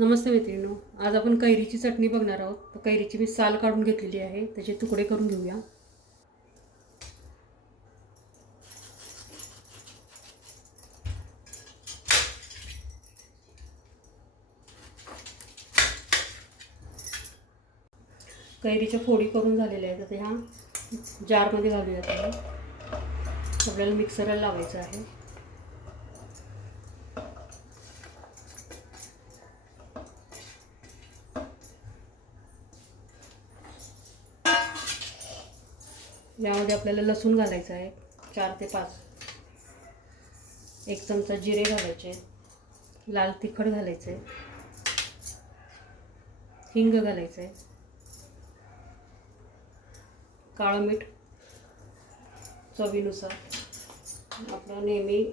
नमस्ते मैत्रिणीनो आज आपण कैरीची चटणी बघणार आहोत. तर कैरीची मी साल काढून घेतलेली आहे. त्याचे तुकडे करून घेऊया. कैरीच्या फोडी करून झालेल्या आहेत. आता ह्या जारमध्ये घालूया आपल्याला मिक्सरला लावायचं आहे. यामध्ये आपल्याला लसूण घालायचं आहे. चार ते पाच. एक चमचा जिरे घालायचे. लाल तिखट घालायचे. हिंग घालायचं. आहे काळं मीठ चवीनुसार. आपलं नेहमी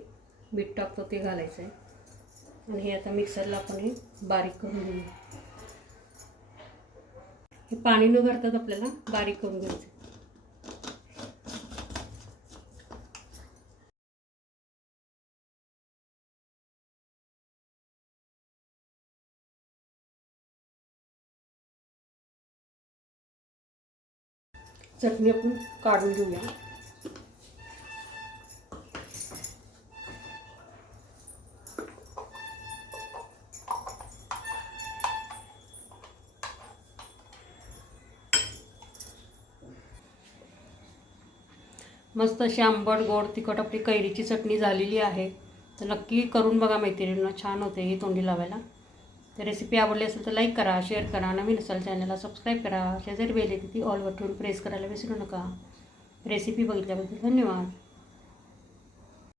मीठ टाकतो ते घालायचं आहे आणि हे आता मिक्सरला आपण हे बारीक करून घेऊ. हे पाणी न भरतात आपल्याला बारीक करून घ्यायचं चटणी आपण काढून घेऊया. मस्त अशी आंबट गोड तिखट आपली कैरीची चटणी झालेली आहे. तर नक्की करून बघा मैत्रिणींना छान होते ही तोंडी लावायला. तर रेसिपी आवडली असेल तर लाईक करा शेअर करा नवीन असाल चॅनलला सबस्क्राईब करा. शेजारी बेल येते ती ऑलवर ठेवून प्रेस करायला विसरू नका. रेसिपी बघितल्याबद्दल धन्यवाद.